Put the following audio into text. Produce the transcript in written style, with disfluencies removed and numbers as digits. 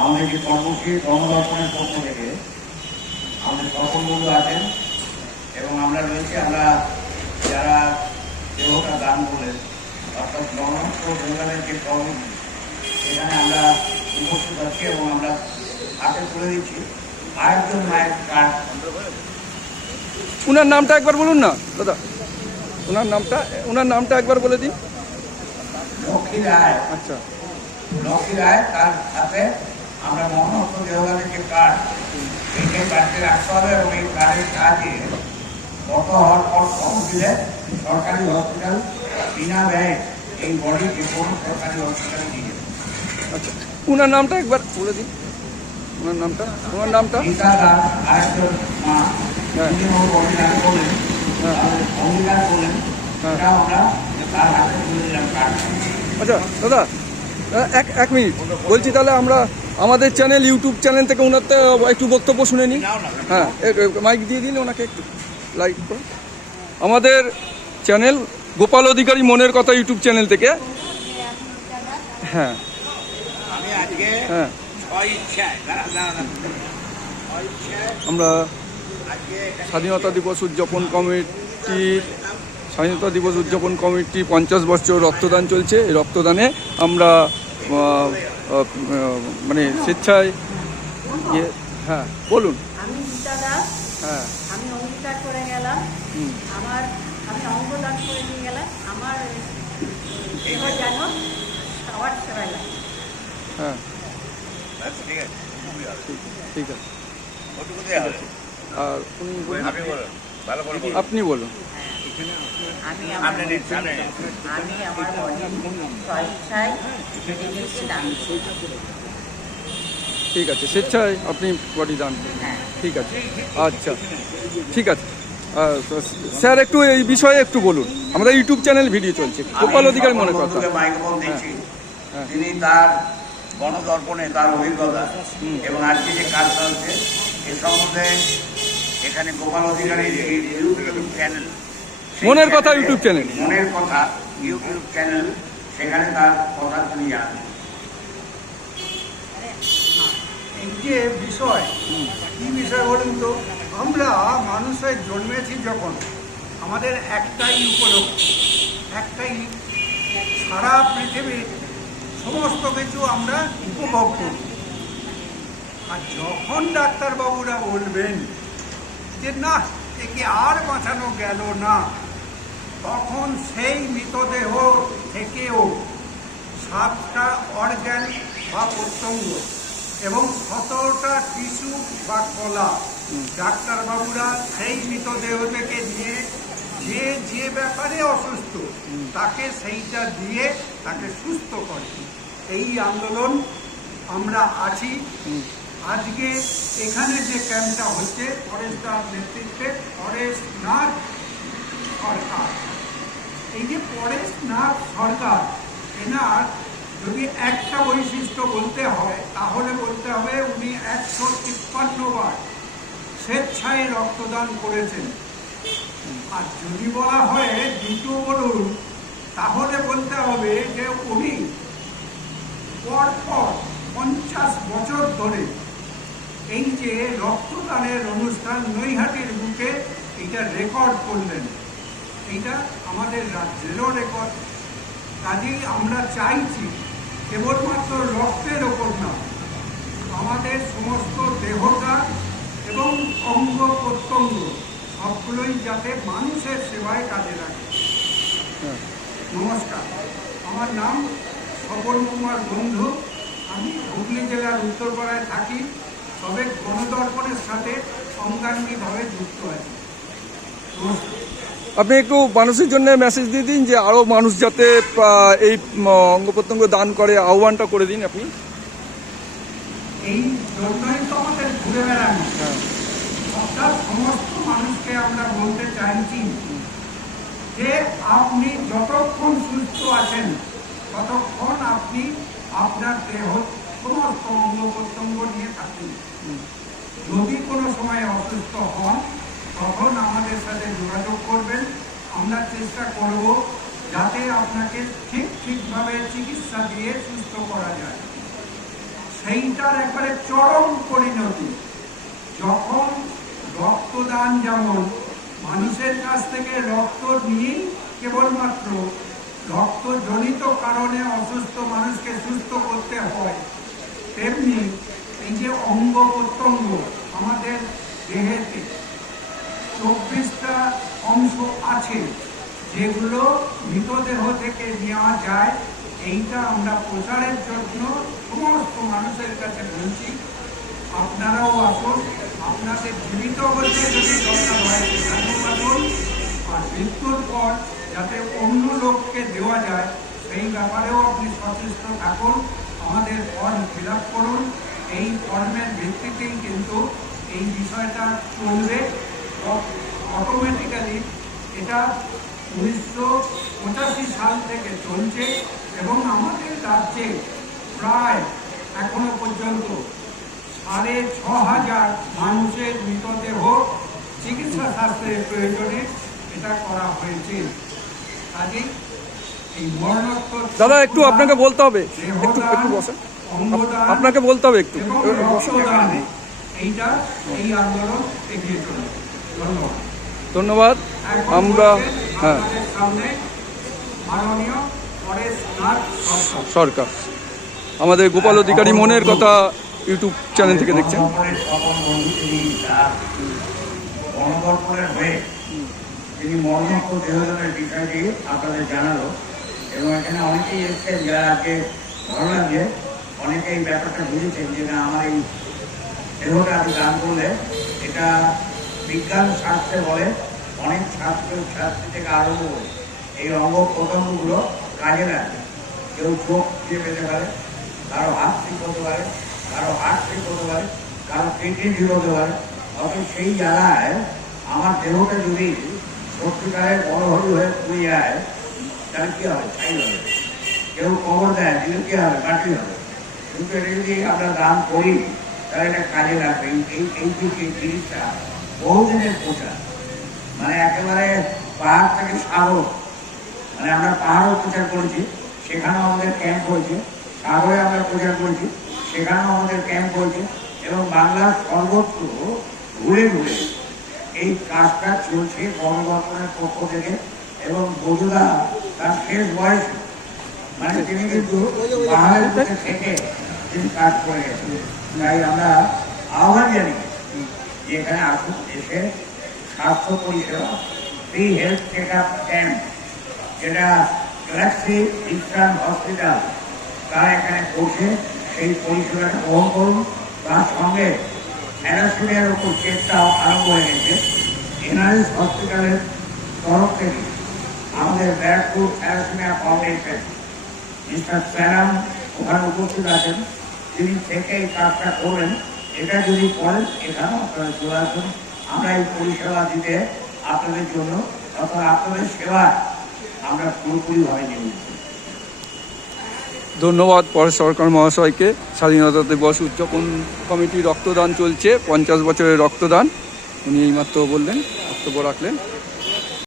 আমাদের যে কর্মসূচি গণদর্পণের পক্ষ থেকে আমাদের সকল বন্ধু আছেন এবং আমরা রয়েছি। আমরা যারা দেহটা দান করলেন অর্থাৎ গণতন্ত্র দেহদানের যে কর্মসূচি এখানে আমরা উপস্থিত আছি এবং আমরা হাতে তুলে দিচ্ছি আরেকজন মায়ের কার্ড। ওনার নামটা একবার বলুন না দাদা, ওনার নামটা একবার বলে দিন। লক্ষ্মী রায়। আচ্ছা, লক্ষ্মী রায়, তার সাথে আমরা গণতন্ত্র দেহদানের যে কার্ড এই কার্ডকে রাখতে হবে এবং এই কার্ডের সাহায্যে গত হওয়ার পর কম দিলে সরকারি হসপিটাল বিনা ব্যয় এই বডি যে কোনো সরকারি হসপিটালে নিয়ে যাবে। আচ্ছা, ওনার নামটা একবার বলে দিন। ওনার নামটা গীতা দাস আরেকজন মা, তিনি অঙ্গীকার করলেন, সেটা আমরা তার হাতে তুলে দিলাম কার্ড। আচ্ছা দাদা, এক মিনিট বলছি, তাহলে আমরা আমাদের চ্যানেল ইউটিউব চ্যানেল থেকে ওনার একটু বক্তব্য শুনে নিই। হ্যাঁ, মাইক দিয়ে দিন ওনাকে একটু লাইক করুন। আমাদের চ্যানেল গোপাল অধিকারী মনের কথা ইউটিউব চ্যানেল থেকে। হ্যাঁ হ্যাঁ, আমরা স্বাধীনতা দিবস উদযাপন কমিটি 50 বছর রক্তদান চলছে। এই রক্তদানে আমরা মানে স্বেচ্ছায় হ্যাঁ বলুন। আমি গীতা দাস। হ্যাঁ, আমি অঙ্গীকার করে গেলাম, আমি অঙ্গদান করে নিয়ে গেলাম। আমার সেবা যেন সবার সেবায় লাগে। হ্যাঁ ঠিক আছে। আর আপনি বলুন। আমি আমার স্বেচ্ছায় দান করি। ঠিক আছে, স্বেচ্ছায় আপনি বডি দান করুন। ঠিক আছে, আচ্ছা ঠিক আছে। স্যার একটু এই বিষয়ে একটু বলুন। আমাদের ইউটিউব চ্যানেল ভিডিও চলছে গোপাল অধিকারী মনের কথা। তিনি তার গণদর্পণে তার অভিজ্ঞতা এবং আজকে যে কাজ চলছে এ সম্বন্ধে এখানে গোপাল অধিকারীর ইউটিউব চ্যানেল মনের কথা ইউটিউব চ্যানেল সেখানে তার কথা তিনি জানেন। এই যে বিষয়, কি বিষয় বলুন তো? আমরা মানুষের জন্মেছি যখন, আমাদের একটাই উপলক্ষ, একটাই, সারা পৃথিবীর সমস্ত কিছু আমরা উপভোগ করি। আর যখন ডাক্তারবাবুরা বলবেন যে না, একে আর বাঁচানো গেল না, তখন সেই মৃতদেহ থেকেও 7টা অর্গ্যান বা প্রত্যঙ্গ এবং 17টা টিস্যু বা কলা ডাক্তারবাবুরা সেই মৃতদেহ থেকে নিয়ে যে ব্যাপারে অসুস্থ তাকে সেইটা দিয়ে তাকে সুস্থ করে। এই আন্দোলন আমরা আছি। আজকে এখানে যে ক্যাম্পটা হচ্ছে ফরেস্টার নেতৃত্বে ফরেস্টনাথ সরকার, এই যে ফরেস্টনাথ সরকার, এনার যদি একটা বৈশিষ্ট্য বলতে হয় তাহলে বলতে হবে উনি 153 বার স্বেচ্ছায় রক্তদান করেছেন। আর যদি বলা হয় দ্বিতীয় বলুন, তাহলে বলতে হবে যে উনি পরপর 50 বছর ধরে এই যে রক্তদানের অনুষ্ঠান নৈহাটির বুকে এটা রেকর্ড করলেন। এইটা আমাদের রাজ্যেরও রেকর্ড। কাজেই আমরা চাইছি কেবলমাত্র রক্তের ওপর না, আমাদের সমস্ত দেহটা এবং অঙ্গ প্রত্যঙ্গ সবগুলোই যাতে মানুষের সেবায় কাজে লাগে। নমস্কার, আমার নাম স্বপন কুমার বন্ধু। আমি হুগলি জেলার উত্তরপাড়ায় থাকি, তবে গণদর্পণের সাথে অঙ্গাঙ্গিভাবে যুক্ত আছি। নমস্কার। আপনি একটু মানুষের জন্য মেসেজ দিয়ে দিন যে আরও মানুষ যাতে এই অঙ্গ প্রত্যঙ্গ দান করে, আহ্বানটা করে দিন আপনি। এই জন্যই তো আমাদের ঘুরে বেড়ানো। অর্থাৎ সমস্ত মানুষকে আমরা বলতে চাইছি যে আপনি যতক্ষণ সুস্থ আছেন ততক্ষণ আপনি আপনার দেহ সমস্ত অঙ্গ প্রত্যঙ্গ নিয়ে থাকুন। যদি কোনো সময় অসুস্থ হন তখন আমাদের সাথে যোগাযোগ করবেন। আমরা চেষ্টা করব যাতে আপনাকে ঠিকভাবে চিকিৎসা দিয়ে সুস্থ করা যায়। সেইটার একবারে চরম পরিণতি। যখন রক্তদান, যেমন মানুষের কাছ থেকে রক্ত নিয়ে কেবলমাত্র রক্তজনিত কারণে অসুস্থ মানুষকে সুস্থ করতে হয়, তেমনি এই যে অঙ্গ প্রত্যঙ্গ আমাদের দেহেতে 24টা অংশ আছে যেগুলো মৃতদেহ থেকে নেওয়া যায়, এইটা আমরা প্রচারের জন্য সমস্ত মানুষের কাছে বলছি। আপনারাও আসুন, আপনাদের জীবিত অবস্থায় যদি দরকার হয় আসুন, আর মৃত্যুর পর যাতে অন্য লোককে দেওয়া যায় সেই ব্যাপারেও আপনি সচেষ্ট থাকুন। আমাদের ফর্ম ফিল আপ করুন, এই ফর্মের ভিত্তিতেই কিন্তু এই বিষয়টা চলবে অটোমেটিক্যালি। এটা 1985 সাল থেকে চলছে এবং আমাদের রাজ্যে প্রায় এখনো পর্যন্ত 6500 মানুষের মৃতদেহ চিকিৎসা শাস্ত্রের প্রয়োজনে এটা করা হয়েছে। কাজেই এই মরণোত্তর দাদা একটু আপনাকে বলতে হবে, একটু একটু বসেন, অঙ্গদান আপনাকে বলতে হবে একটু এবং বসেন। রক্তদান, এইটা এই আন্দোলন এগিয়ে চলেছে। ধন্যবাদ। ধন্যবাদ। এখন আমরা বলছেন হ্যাঁ আপনাদের সামনে মাননীয় পরেশনাথ সরকার। সরকার, আমাদের গোপাল অধিকারী মনের কথা ইউটিউব চ্যানেল থেকে দেখছেন। গণতন্ত্রের সকল বন্ধু তিনি তার গণতন্ত্রের হয়ে তিনি মরণোত্তর দেহদানের বিষয়টি আপনাদের জানালো এবং এখানে অনেকেই এসছেন যারা আজকে ভালো লাগছে, অনেকে এই ব্যাপারটা বুঝেছেন যে না আমার এই দেহটা আমি দান করলে এটা বিজ্ঞান শাস্ত্রে বলে অনেক শাস্ত্র থেকে আরম্ভ করে এই অঙ্গ প্রত্যঙ্গগুলো কাজে লাগে। কেউ চোখ দিয়ে পেতে পারে, কারো হাত ঠিক হতে পারে, কারো হাত ঠিক হতে পারে, কারো কিডনি ঠিক হতে পারে। অথচ সেই জায়গায় আমার দেহটা যদি সত্যিকারের বড় হয়ে পুড়ে যায় তাহলে কী হবে? ছাই হবে। কেউ কবর দেয় দিলে কী হবে? মাটি হবে। কিন্তু এটা যদি আমরা দান করি তাহলে এটা কাজে লাগবে। এই জিনিসটা বহুদিনের প্রচার, মানে একেবারে পাহাড় থেকে সাগর, মানে আমরা পাহাড়ও প্রচার করেছি, সেখানেও আমাদের ক্যাম্প হয়েছে, সাগরে আমরা প্রচার করেছি, সেখানেও আমাদের ক্যাম্প হয়েছে এবং বাংলার সর্বত্র ঘুরে ঘুরে এই কাজটা চলছে গণতন্ত্রের পক্ষ থেকে। এবং বধুদা তার শেষ বয়সে, মানে তিনি কিন্তু পাহাড়ের মধ্যে থেকে তিনি কাজ করে গেছেন। তাই আমরা আহ্বান জানিয়ে যে এখানে আসুন, এসে স্বাস্থ্য পরিষেবা free health check up camp, যেটা গ্যালাক্সি ইস্টার্ন হসপিটাল তারা এখানে পৌঁছে সেই পরিষেবাটা গ্রহণ করুন। তার সঙ্গে থ্যালাসেমিয়ার উপর চেকটা আরম্ভ হয়ে গেছে। এনআরএস হসপিটালের তরফ থেকে আমাদের Barrackpore thalassaemia foundation mister serum ওখানে উপস্থিত আছেন, তিনি থেকে এই কাজটা করবেন। এটা যদি করেন এখানেও আপনারা চলে আসুন, আমরা এই পরিষেবা দিতে আপনাদের জন্য অথবা আপনাদের সেবা আমরা পুরোপুরিভাবে নিয়োজিত। ধন্যবাদ পরেশ সরকার মহাশয়কে। স্বাধীনতা দিবস উদযাপন কমিটি রক্তদান চলছে, 50 বছরের রক্তদান, উনি এইমাত্র বললেন, বক্তব্য রাখলেন।